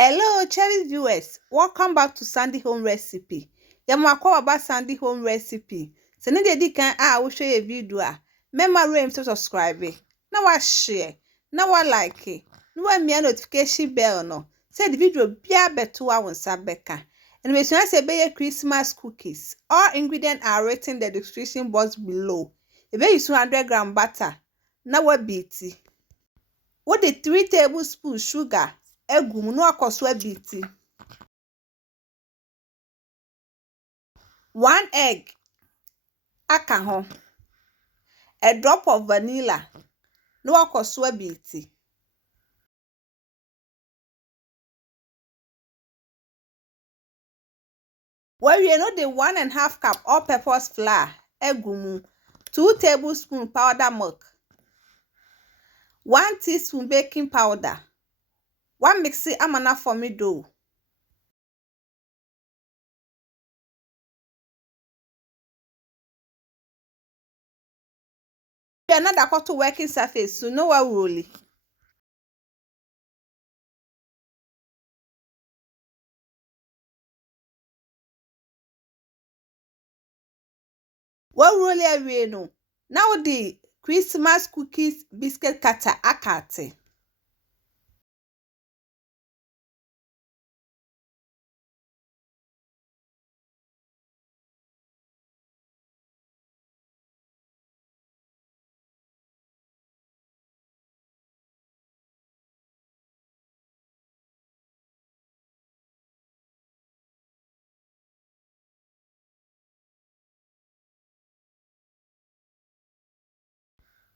Hello, cherished viewers. Welcome back to Sandy Home Recipe. Yamakwa about Sandy Home Recipe. So need the can I show you a video. Remember to subscribe. Now I share. Now I like it. Now I me notification bell no. Say the video be a better one sabeka. And we should say be Christmas cookies. All ingredients are written in the description box below. If you use 100-gram butter. Now what beat it? What the 3 tablespoons sugar? Egg no akoswa biti. 1 egg aka ho. A drop of vanilla no akoswa biti. Where you know the 1.5 cup all-purpose flour, egg 2 tablespoons powder milk, 1 teaspoon baking powder, 1 mixy amana for me dough. Another quarter working surface so no roll. Well roll away no. Now the Christmas cookies biscuit cutter akate.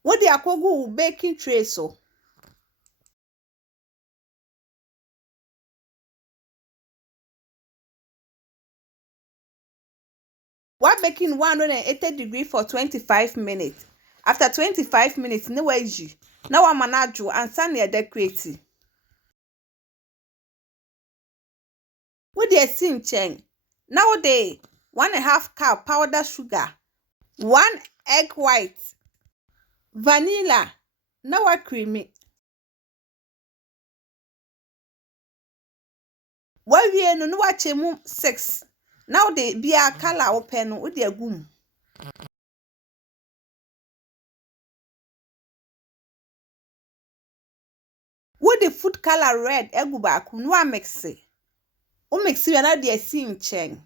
What the akogu baking tray so. While baking 180 degrees for 25 minutes. After 25 minutes, no way. Now I'm manage and sand near decorate. With the sin chain. Now the 1.5 cup powder sugar, 1 egg white, vanilla, now a creamy. Well, we no watch 6. Now the be a color open with the gum. With the food color red, egg back, no mix it. O mix you another the sin chain.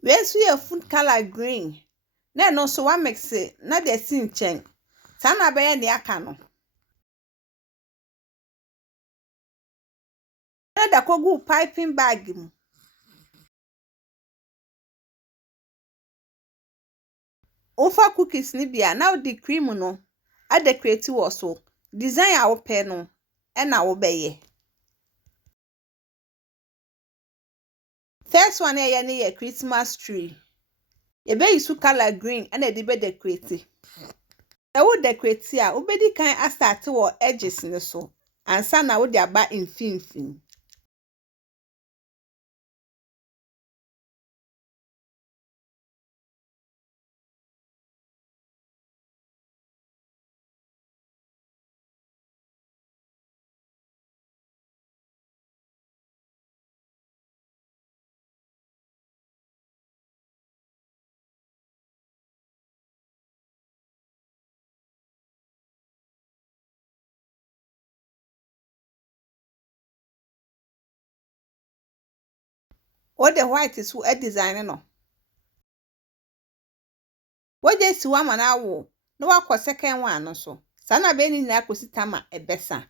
Where's your food color green? Na no so one mix it, na the sin chain. Sana be the akano. Na da kogu piping bag mu. Ofa cookies ni bia now the cream no. A decorate so. Design a wo pe no e na wo beye. First one ye Christmas tree. Ye be use color green and e de be decorate. E wo decorate a wo be di kan a start wo edges ni so. Ansa na wo de aba infimfin. What the white is who a design no. What dey si one man awo. No wakọ second one no so. Sana be ni na akosi tama ebesa.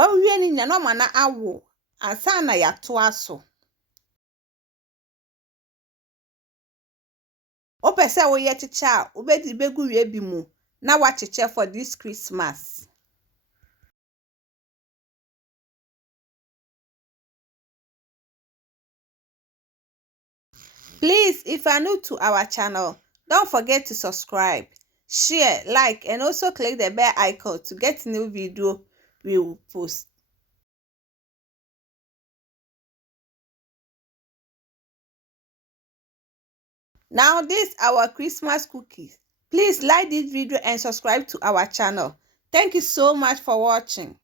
Wawie ni nya no mana awo ansa na ya to aso. Opese wo ye chiche a obedi begu wie bi mu na wa chiche for this Christmas. Please, if you are new to our channel, don't forget to subscribe, share, like, and also click the bell icon to get new video we will post. Now, this our Christmas cookies. Please like this video and subscribe to our channel. Thank you so much for watching.